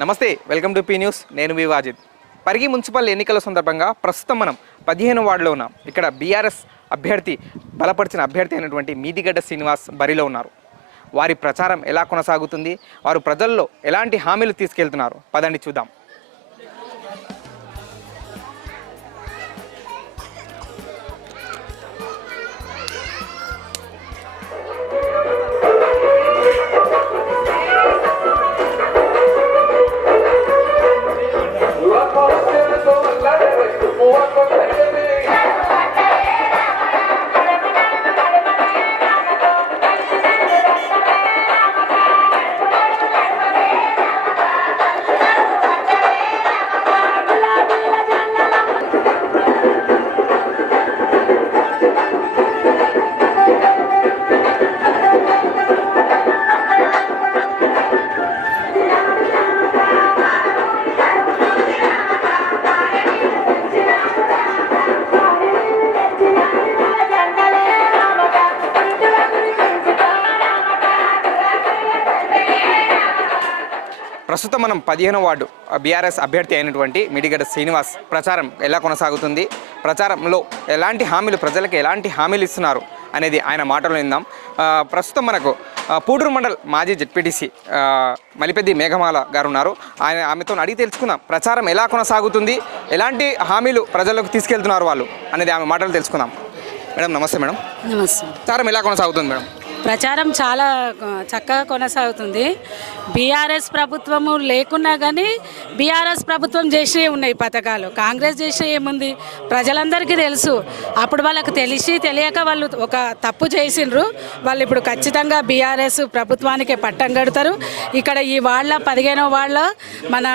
నమస్తే welcome to P news నేను మీ Wajid. Parigi municipal ఎన్నికల సందర్భంగా ప్రస్తుతం మనం పదిహేను వార్డులో ఉన్నాం. ఇక్కడ బీఆర్ఎస్ అభ్యర్థి బలపరిచిన అభ్యర్థి అయినటువంటి మీదిగడ్డ శ్రీనివాస్ బరిలో ఉన్నారు. వారి ప్రచారం ఎలా కొనసాగుతుంది? వారు ప్రజల్లో ఎలాంటి హామీలు తీసుకెళ్తున్నారు? పదండి చూద్దాం. ప్రస్తుతం మనం పదిహేనో వార్డు బీఆర్ఎస్ అభ్యర్థి అయినటువంటి మిడిగడ్డ శ్రీనివాస్ ప్రచారం ఎలా కొనసాగుతుంది? ప్రచారంలో ఎలాంటి హామీలు ప్రజలకు ఎలాంటి హామీలు ఇస్తున్నారు అనేది ఆయన మాటలు విందాం. ప్రస్తుతం మనకు పూడూరు మండల్ మాజీ జెడ్పీటీసీ మలిపెద్ది మేఘమాల గారు ఉన్నారు. ఆయన ఆమెతో అడిగి తెలుసుకుందాం ప్రచారం ఎలా కొనసాగుతుంది? ఎలాంటి హామీలు ప్రజలకు తీసుకెళ్తున్నారు వాళ్ళు అనేది ఆమె మాటలు తెలుసుకుందాం. మేడం నమస్తే మేడం. నమస్తే. ప్రచారం ఎలా కొనసాగుతుంది మేడం? ప్రచారం చాలా చక్కగా కొనసాగుతుంది. బీఆర్ఎస్ ప్రభుత్వము లేకున్నా కానీ బీఆర్ఎస్ ప్రభుత్వం చేసినవి ఉన్నాయి పథకాలు. కాంగ్రెస్ చేసిన ఏముంది? ప్రజలందరికీ తెలుసు. అప్పుడు వాళ్ళకి తెలిసి తెలియక వాళ్ళు ఒక తప్పు చేసిండ్రు. వాళ్ళు ఇప్పుడు ఖచ్చితంగా బీఆర్ఎస్ ప్రభుత్వానికి పట్టం కడతారు. ఇక్కడ ఈ వాళ్ళ పదిహేనో వాళ్ళ మన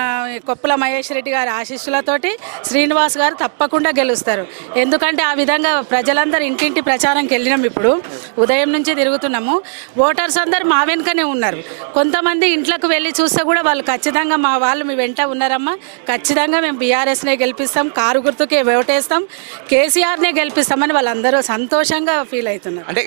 కొప్పుల మహేష్ రెడ్డి గారి ఆశీస్సులతోటి శ్రీనివాస్ గారు తప్పకుండా గెలుస్తారు. ఎందుకంటే ఆ విధంగా ప్రజలందరూ ఇంటింటి ప్రచారంకి వెళ్ళినాం ఇప్పుడు. ఉదయం నుంచి తిరుగుతున్నాము. ఓటర్స్ అందరు మా వెనుకనే ఉన్నారు. కొంతమంది ఇంట్లోకి వెళ్ళి చూస్తే కూడా వాళ్ళు ఖచ్చితంగా మా వాళ్ళు మీ వెంట ఉన్నారమ్మా. ఖచ్చితంగా మేము బీఆర్ఎస్నే గెలిపిస్తాం కారు గుర్తుకే ఓటేస్తాం కేసీఆర్నే గెలిపిస్తామని వాళ్ళందరూ సంతోషంగా ఫీల్ అవుతున్నారు. అంటే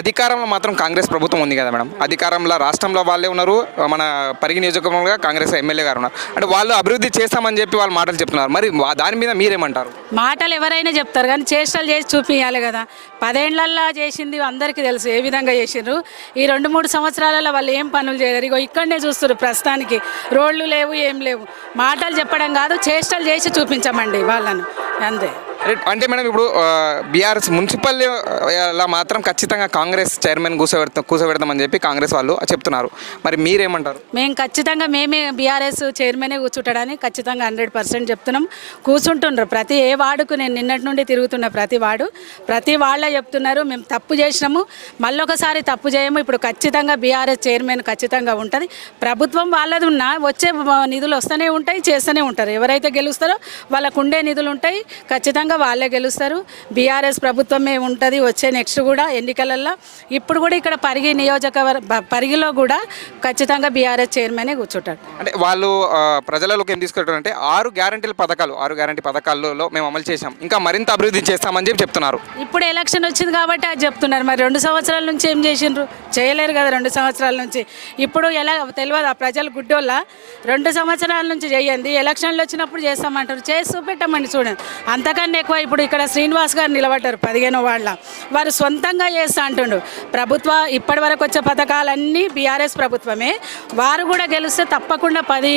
అధికారంలో మాత్రం కాంగ్రెస్ ప్రభుత్వం ఉంది కదా మేడం? అధికారంలో రాష్ట్రంలో వాళ్ళే ఉన్నారు మన పరిగి నియోజకవర్గంగా కాంగ్రెస్ ఎమ్మెల్యే గారు ఉన్నారు. అంటే వాళ్ళు అభివృద్ధి చేస్తామని చెప్పి వాళ్ళు మాటలు చెప్తున్నారు. మరి దాని మీద మీరేమంటారు? మాటలు ఎవరైనా చెప్తారు కానీ చేష్టలు చేసి చూపించాలి కదా. పదేళ్ళల్లా చేసింది అందరికీ తెలుసు ఏ విధంగా చేసిండ్రు. ఈ రెండు మూడు సంవత్సరాలలో వాళ్ళు ఏం పనులు చేయలేరు. ఇగో ఇక్కడనే చూస్తారు ప్రస్తుతానికి. రోడ్లు లేవు ఏం లేవు. మాటలు చెప్పడం కాదు చేష్టలు చేసి చూపించమండి వాళ్ళను. అంతే. అంటే- మేడం ఇప్పుడు బీఆర్ఎస్ మున్సిపల్ లా మాత్రం ఖచ్చితంగా కాంగ్రెస్ చైర్మన్ కూర్చోబెడతాం కూర్చోబెడతామని చెప్పి కాంగ్రెస్ వాళ్ళు చెప్తున్నారు. మరి మీరేమంటారు? మేము ఖచ్చితంగా మేమే బీఆర్ఎస్ చైర్మనే కూర్చుంటాడని ఖచ్చితంగా హండ్రెడ్ పర్సెంట్ చెప్తున్నాం. కూర్చుంటుండ్రు. ప్రతి ఏ వార్డుకు నేను నిన్నటి నుండి తిరుగుతున్న ప్రతి వార్డు ప్రతి వాళ్ళ చెప్తున్నారు. మేము తప్పు చేసినాము. మళ్ళొకసారి తప్పు చేయము. ఇప్పుడు ఖచ్చితంగా బీఆర్ఎస్ చైర్మన్ ఖచ్చితంగా ఉంటుంది. ప్రభుత్వం వాళ్ళది ఉన్నా వచ్చే నిధులు వస్తూనే ఉంటాయి చేస్తూనే ఉంటారు. ఎవరైతే గెలుస్తారో వాళ్ళకు ఉండే నిధులు ఉంటాయి ఖచ్చితంగా వాళ్ళే గెలుస్తారు. బీఆర్ఎస్ ప్రభుత్వమే ఉంటుంది వచ్చే నెక్స్ట్ కూడా ఎన్నికలలో ఇప్పుడు కూడా ఇక్కడ పరిగి నియోజకవర్గ పరిగిలో కూడా ఖచ్చితంగా బీఆర్ఎస్ చైర్మనే కూర్చుంటాడు. అంటే వాళ్ళు ప్రజలలోకి ఏం తీసుకెళ్తారంటే ఆరు గ్యారంటీల పథకాలు ఆరు గ్యారంటీ పథకాలలో మేము అమలు చేశాం. ఇంకా మరింత అభివృద్ధి చేస్తామని చెప్పి చెప్తున్నారు. ఇప్పుడు ఎలక్షన్ వచ్చింది కాబట్టి అది చెప్తున్నారు. మరి రెండు సంవత్సరాల నుంచి ఏం చేసిండ్రు? చేయలేరు కదా రెండు సంవత్సరాల నుంచి. ఇప్పుడు ఎలా తెలియదు ఆ ప్రజలు గుడ్డోళ్ళ రెండు సంవత్సరాల నుంచి చేయండి. ఎలక్షన్లు వచ్చినప్పుడు చేస్తామంటారు. చేసి చూపెట్టమండి చూడండి. అంతకన్నా ఎక్కువ ఇప్పుడు ఇక్కడ శ్రీనివాస్ గారు నిలబడ్డారు పదిహేను వాళ్ళ. వారు సొంతంగా చేస్తా అంటుండు. ప్రభుత్వ ఇప్పటి వరకు వచ్చే పథకాలన్నీ బీఆర్ఎస్ ప్రభుత్వమే. వారు కూడా గెలిస్తే తప్పకుండా పది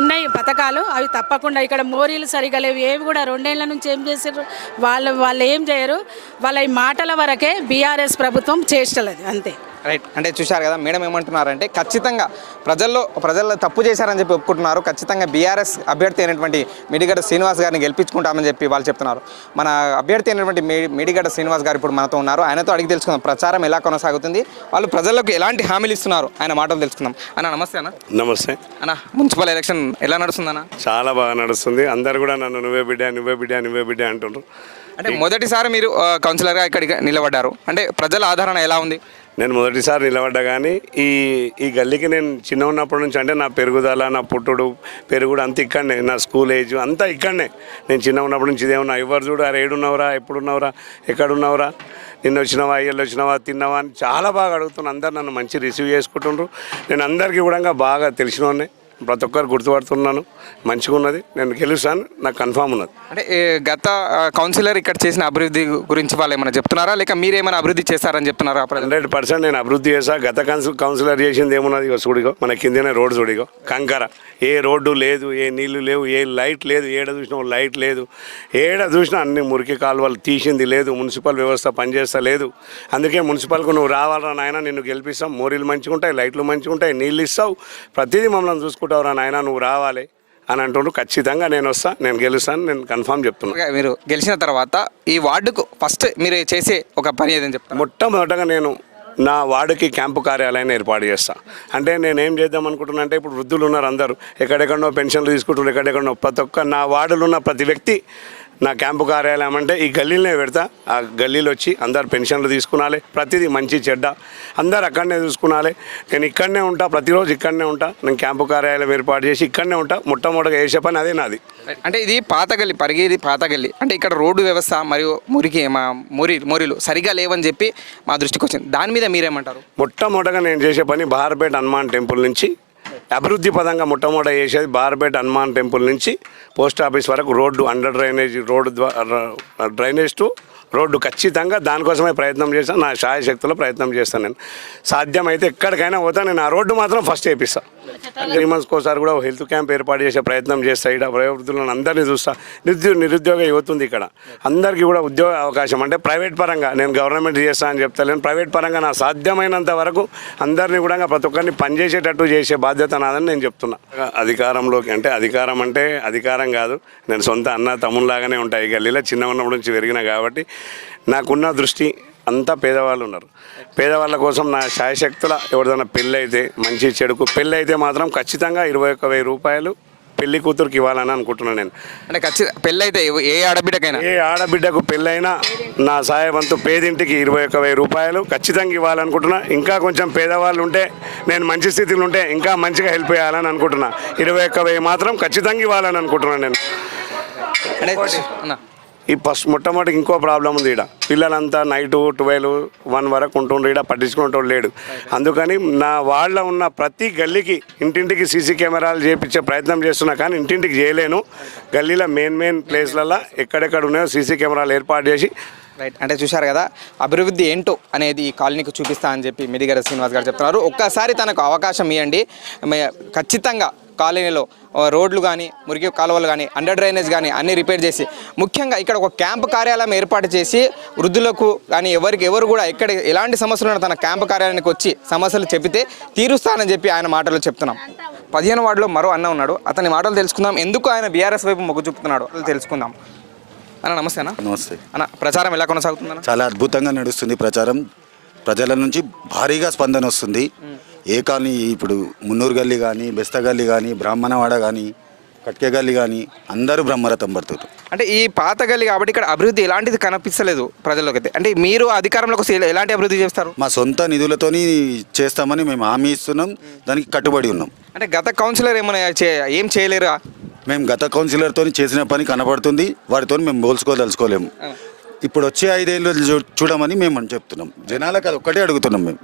ఉన్నాయి పథకాలు. అవి తప్పకుండా ఇక్కడ మోరీలు సరిగా లేవు. ఏవి కూడా రెండేళ్ళ నుంచి ఏం చేసారు వాళ్ళు వాళ్ళు ఏం చేయరు? వాళ్ళ మాటల వరకే బీఆర్ఎస్ ప్రభుత్వం చేష్టలేదు అంతే. రైట్ అంటే చూశారు కదా మేడం ఏమంటున్నారంటే ఖచ్చితంగా ప్రజల్లో ప్రజల్లో తప్పు చేశారని చెప్పి ఒప్పుకుంటున్నారు. ఖచ్చితంగా బీఆర్ఎస్ అభ్యర్థి అయినటువంటి మిడిగడ్డ శ్రీనివాస్ గారిని గెలిపించుకుంటామని చెప్పి వాళ్ళు చెప్తున్నారు. మన అభ్యర్థి అయినటువంటి మీ- మిడిగడ్డ శ్రీనివాస్ గారు ఇప్పుడు మనతో ఉన్నారు. ఆయనతో అడిగి తెలుసుకుందాం ప్రచారం ఎలా కొనసాగుతుంది? వాళ్ళు ప్రజలకు ఎలాంటి హామీలు ఇస్తున్నారు? ఆయన మాటలు తెలుసుకుందాం. అన్న నమస్తే అన్న. నమస్తే. అన్న మున్సిపల్ ఎలక్షన్ ఎలా నడుస్తుందన్న చాలా బాగా నడుస్తుంది. అందరు కూడా నన్ను నువ్వే బిడ్డ నువ్వే బిడ్డ నువ్వే బిడ్డ అంటుండ్రు. అంటే మొదటిసారి మీరు కౌన్సిలర్గా ఇక్కడికి నిలబడ్డారు. అంటే ప్రజల ఆదరణ ఎలా ఉంది? నేను మొదటిసారి నిలబడ్డా కానీ ఈ ఈ గల్లీకి నేను చిన్న ఉన్నప్పటి నుంచి అంటే నా పెరుగుదల నా పుట్టుడు పెరుగుడు అంత ఇక్కడనే నా స్కూల్ ఏజ్ అంతా ఇక్కడనే. నేను చిన్న ఉన్నప్పటి నుంచి ఇదేమన్నా ఎవరు చూడు అరే ఏడున్నవరా ఎప్పుడున్నవరా ఎక్కడున్నావురా నిన్న వచ్చినావా అయ్యలు వచ్చినావా తిన్నావా అని చాలా బాగా అడుగుతున్నాను అందరు నన్ను మంచి రిసీవ్ చేసుకుంటుండ్రు. నేను అందరికీ కూడా బాగా తెలిసినోనే ప్రతి ఒక్కరు గుర్తుపడుతున్నాను. మంచిగా ఉన్నది. నేను గెలుస్తాను. నాకు కన్ఫామ్ ఉన్నది. అంటే ఏ, గత ఆ, కౌన్సిలర్ ఇక్కడ చేసిన అభివృద్ధి గురించి వాళ్ళు ఏమైనా చెప్తున్నారా? లేక మీరేమైనా అభివృద్ధి చేస్తారని చెప్తున్నారా? ప్రజలు హండ్రెడ్ పర్సెంట్ నేను అభివృద్ధి చేసా గత కౌన్సిల్ కౌన్సిలర్ చేసింది ఏమున్నది? ఇగో చూడిగో మన కిందనే రోడ్డు చూడిగో కంకర. ఏ రోడ్డు లేదు ఏ నీళ్ళు లేవు ఏ లైట్ లేదు ఏడ చూసినా ఓ లైట్ లేదు. ఏడ చూసినా అన్ని మురికి కాలువలు తీసింది లేదు. మున్సిపల్ వ్యవస్థ పనిచేస్తా లేదు. అందుకే మున్సిపల్కు నువ్వు రావాలరా నాయన? నిన్ను గెలిపిస్తాం. మోరీలు మంచిగా ఉంటాయి లైట్లు మంచిగా ఉంటాయి నీళ్ళు ఇస్తావు. ప్రతిదీ మమ్మల్ని చూసుకుంటావురా నాయన నువ్వు రావాలి అని అంటుండ్రు ఖచ్చితంగా నేను వస్తా నేను గెలుస్తాను నేను కన్ఫామ్ చెప్తున్నాను ఓకే, మీరు గెలిచిన తర్వాత ఈ వార్డుకు ఫస్ట్ మీరు చేసే ఒక పని ఏదని చెప్తారు? మొట్టమొదటగా నేను నా వార్డుకి క్యాంపు కార్యాలయాన్ని ఏర్పాటు చేస్తా. అంటే నేను ఏం చేద్దాం అనుకుంటున్నా అంటే ఇప్పుడు వృద్ధులు ఉన్నారు అందరూ. ఎక్కడెక్కడనో పెన్షన్లు తీసుకుంటున్నారు ఎక్కడెక్కడనో. ప్రతి ఒక్క నా వార్డులో ఉన్న ప్రతి వ్యక్తి నా క్యాంపు కార్యాలయం అంటే ఈ గల్లీలోనే పెడతా. ఆ గల్లీలో వచ్చి అందరు పెన్షన్లు తీసుకునాలి. ప్రతిదీ మంచి చెడ్డ. అందరు అక్కడనే చూసుకునాలి. నేను ఇక్కడనే ఉంటా ప్రతిరోజు ఇక్కడనే ఉంటా. నేను క్యాంపు కార్యాలయం ఏర్పాటు చేసి ఇక్కడనే ఉంటా. మొట్టమొదటిగా వేసే పని అదే నాది. అంటే ఇది పాతగల్లి పరిగేది పాతగల్లి అంటే ఇక్కడ రోడ్డు వ్యవస్థ మరియు మురికి మా మురి మురిలు సరిగా లేవని చెప్పి మా దృష్టికి వచ్చింది. దాని మీద మీరేమంటారు? మొట్టమొదటగా నేను చేసే పని బహార్పేట హనుమాన్ టెంపుల్ నుంచి అభివృద్ధి పదంగా మొట్టమొదట చేసేది బార్బేట్ హనుమాన్ టెంపుల్ నుంచి పోస్ట్ ఆఫీస్ వరకు రోడ్డు అండర్ డ్రైనేజ్ రోడ్డు ద్వారా డ్రైనేజ్ టు రోడ్డు ఖచ్చితంగా దానికోసమే ప్రయత్నం చేస్తాను నా శాయశక్తిలో ప్రయత్నం చేస్తాను నేను. సాధ్యమైతే ఎక్కడికైనా పోతా నేను ఆ రోడ్డు మాత్రం ఫస్ట్ చేపిస్తాను త్రీ మంత్స్ ఒకసారి కూడా హెల్త్ క్యాంప్ ఏర్పాటు చేసే ప్రయత్నం చేస్తా. ఇక్కడ వయోవృద్ధులను అందరినీ చూస్తా. నిరుద్యోగ నిరుద్యోగ యువత ఉంది ఇక్కడ. అందరికీ కూడా ఉద్యోగ అవకాశం. అంటే ప్రైవేట్ పరంగా నేను గవర్నమెంట్ చేస్తా అని చెప్తలేను. ప్రైవేట్ పరంగా నా సాధ్యమైనంత వరకు అందరినీ కూడా ప్రతి ఒక్కరిని పనిచేసేటట్టు చేసే బాధ్యత నాదని నేను చెప్తున్నా. అధికారంలోకి అంటే అధికారం అంటే అధికారం కాదు. నేను సొంత అన్న తమ్ముళ్ళలాగానే ఉంటాయి గల్లీలో చిన్న ఉన్నప్పటి నుంచి పెరిగిన కాబట్టి నాకున్న దృష్టి అంతా పేదవాళ్ళు ఉన్నారు. పేదవాళ్ళ కోసం నా శాయశక్తుల ఎవరిదైనా పెళ్ళి అయితే మంచి చెడుకు పెళ్ళి అయితే మాత్రం ఖచ్చితంగా ఇరవై ఒక్క వెయ్యి రూపాయలు పెళ్ళి కూతురుకి ఇవ్వాలని అనుకుంటున్నాను నేను. అంటే ఖచ్చితంగా పెళ్ళైతే ఎవ- ఏ ఆడబిడ్డకైనా? ఏ ఆడబిడ్డకు పెళ్ళైనా నా సాయవంతు పేదింటికి ఇరవై ఒక్క వెయ్యి రూపాయలు ఖచ్చితంగా ఇవ్వాలనుకుంటున్నా. ఇంకా కొంచెం పేదవాళ్ళు ఉంటే నేను మంచి స్థితిలో ఉంటే ఇంకా మంచిగా హెల్ప్ చేయాలని అనుకుంటున్నా. ఇరవై ఒక్క వెయ్యి మాత్రం ఖచ్చితంగా ఇవ్వాలని అనుకుంటున్నాను నేను. అంటే ఈ ఫస్ట్ మొట్టమొదటి ఇంకో ప్రాబ్లం ఉంది ఇక్కడ పిల్లలంతా నైట్ ట్వెల్వ్ వన్ వరకు ఉంటుండ్రు. ఇక్కడ పట్టించుకుంటూ లేడు. అందుకని నా వాళ్ళ ఉన్న ప్రతి గల్లీకి ఇంటింటికి సీసీ కెమెరాలు చేపించే ప్రయత్నం చేస్తున్నా కానీ ఇంటింటికి చేయలేను. గల్లీలో మెయిన్ మెయిన్ ప్లేస్లలో ఎక్కడెక్కడ ఉన్నాయో సీసీ కెమెరాలు ఏర్పాటు చేసి రైట్ అంటే చూశారు కదా అభివృద్ధి ఏంటో అనేది ఈ కాలనీకి చూపిస్తా అని చెప్పి మిడిగర శ్రీనివాస్ గారు చెప్తున్నారు. ఒక్కసారి తనకు అవకాశం ఇవ్వండి ఖచ్చితంగా కాలనీలో రోడ్లు కానీ మురికి కాలువలు కానీ అండర్ డ్రైనేజ్ కానీ అన్ని రిపేర్ చేసి ముఖ్యంగా ఇక్కడ ఒక క్యాంపు కార్యాలయం ఏర్పాటు చేసి వృద్ధులకు కానీ ఎవరికి ఎవరు కూడా ఎక్కడ ఎలాంటి సమస్యలు ఉన్నా తన క్యాంపు కార్యాలయానికి వచ్చి సమస్యలు చెబితే తీరుస్తానని చెప్పి ఆయన మాటలు చెప్తున్నాం. పదిహేను వార్డులో మరో అన్న ఉన్నాడు. అతని మాటలు తెలుసుకుందాం. ఎందుకు ఆయన బీఆర్ఎస్ వైపు మొగ్గు చూపుతున్నాడు తెలుసుకుందాం. అన్న నమస్తే అన్న. నమస్తే. అన్న ప్రచారం ఎలా కొనసాగుతుందన్న? చాలా అద్భుతంగా నడుస్తుంది ప్రచారం. ప్రజల నుంచి భారీగా స్పందన వస్తుంది. ఏ కాలనీ ఇప్పుడు మున్నూరు గల్లీ కానీ బెస్త గల్లీ కానీ బ్రాహ్మణవాడ కానీ కట్కే గల్లీ కానీ అందరూ బ్రహ్మరథం పడుతున్నారు అంటే ఈ పాత గల్లి కాబట్టి ఇక్కడ అభివృద్ధి ఎలాంటిది కనిపిస్తలేదు ప్రజల్లోకి అయితే. అంటే మీరు అధికారంలోకి ఎలాంటి అభివృద్ధి చేస్తారు? మా సొంత నిధులతోని చేస్తామని మేము హామీ ఇస్తున్నాం దానికి కట్టుబడి ఉన్నాం. అంటే గత కౌన్సిలర్ ఏమైనా ఏం చేయలేరా? మేము గత కౌన్సిలర్తో చేసిన పని కనబడుతుంది వారితో మేము పోల్చుకోదలుచుకోలేము. ఇప్పుడు వచ్చే ఐదేళ్ళు చూడమని మేము చెప్తున్నాం. జనాలకు అది ఒక్కటే అడుగుతున్నాం మేము.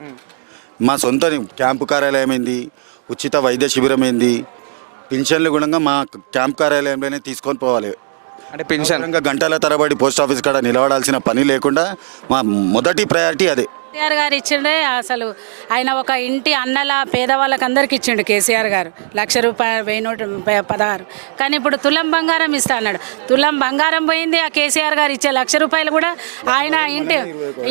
మా సొంత క్యాంపు కార్యాలయం ఏంది? ఉచిత వైద్య శిబిరం ఏంది? పింఛన్లు గుణంగా మా క్యాంప్ కార్యాలయంలోనే తీసుకొని పోవాలి. అంటే పెన్షన్ గంటల తరబడి పోస్ట్ ఆఫీస్ కాడ నిలబడాల్సిన పని లేకుండా మా మొదటి ప్రయారిటీ అదే. కేసీఆర్ గారు ఇచ్చిండే అసలు ఆయన ఒక ఇంటి అన్నల పేదవాళ్ళకి అందరికి ఇచ్చిండు కేసీఆర్ గారు. లక్ష రూపాయలు వెయ్యి నూట పదహారు. కానీ ఇప్పుడు తులం బంగారం ఇస్తా అన్నాడు. తులం బంగారం పోయింది ఆ కేసీఆర్ గారు ఇచ్చే లక్ష రూపాయలు కూడా ఆయన ఇంటి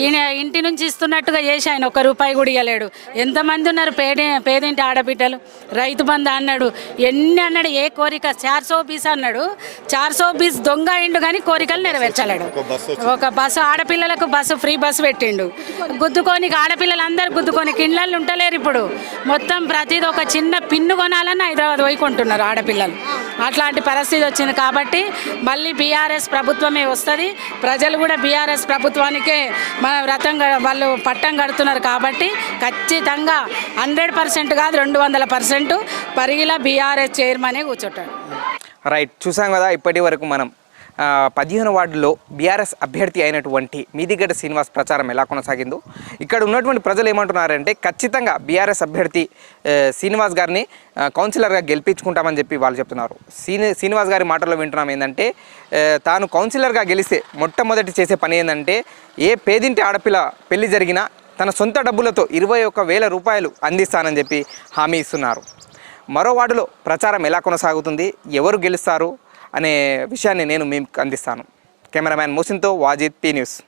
ఈయన ఇంటి నుంచి ఇస్తున్నట్టుగా చేసి ఆయన ఒక్క రూపాయి కూడా ఇవ్వలేడు ఎంతమంది ఉన్నారు పేద పేదింటి ఆడబిడ్డలు? రైతు బంధు అన్నాడు. ఎన్ని అన్నాడు? ఏ కోరిక? చార్ సో బీస్ అన్నాడు. చార్ సో బీస్ దొంగ అయిండు కానీ కోరికలు నెరవేర్చలేడు. ఒక బస్సు ఆడపిల్లలకు బస్సు ఫ్రీ బస్సు పెట్టిండు. గుద్దుకొని ఆడపిల్లలు అందరు గుద్దుకొని కిండ్లలు ఉంటలేరు ఇప్పుడు. మొత్తం ప్రతిది ఒక చిన్న పిన్ను కొనాలని హైదరాబాద్ పోయికుంటున్నారు ఆడపిల్లలు. అట్లాంటి పరిస్థితి వచ్చింది కాబట్టి మళ్ళీ బీఆర్ఎస్ ప్రభుత్వమే వస్తుంది. ప్రజలు కూడా బీఆర్ఎస్ ప్రభుత్వానికే మన వ్రతం గ- వాళ్ళు పట్టం కడుతున్నారు కాబట్టి ఖచ్చితంగా హండ్రెడ్ పర్సెంట్ కాదు రెండు వందల పర్సెంట్ పరిగిలా బీఆర్ఎస్ చైర్మనే కూర్చుంటాడు. రైట్ చూసాం కదా ఇప్పటి వరకు మనం. పదిహేను వార్డులో బీఆర్ఎస్ అభ్యర్థి అయినటువంటి మీదిగడ్డ శ్రీనివాస్ ప్రచారం ఎలా కొనసాగిందో. ఇక్కడ ఉన్నటువంటి ప్రజలు ఏమంటున్నారంటే ఖచ్చితంగా బీఆర్ఎస్ అభ్యర్థి శ్రీనివాస్ గారిని కౌన్సిలర్గా గెలిపించుకుంటామని చెప్పి వాళ్ళు చెప్తున్నారు. శ్రీని శ్రీనివాస్ గారి మాటల్లో వింటున్నాం ఏంటంటే తాను కౌన్సిలర్గా గెలిస్తే మొట్టమొదటి చేసే పని ఏంటంటే ఏ పేదింటి ఆడపిల్ల పెళ్ళి జరిగినా తన సొంత డబ్బులతో ఇరవై ఒక్క వేల రూపాయలు అందిస్తానని చెప్పి హామీ ఇస్తున్నారు. మరో వార్డులో ప్రచారం ఎలా కొనసాగుతుంది? ఎవరు గెలుస్తారు? అనే విషయాన్ని నేను మీకు అందిస్తాను. కెమెరామ్యాన్ మోసిన్తో వాజిద్ పీ న్యూస్.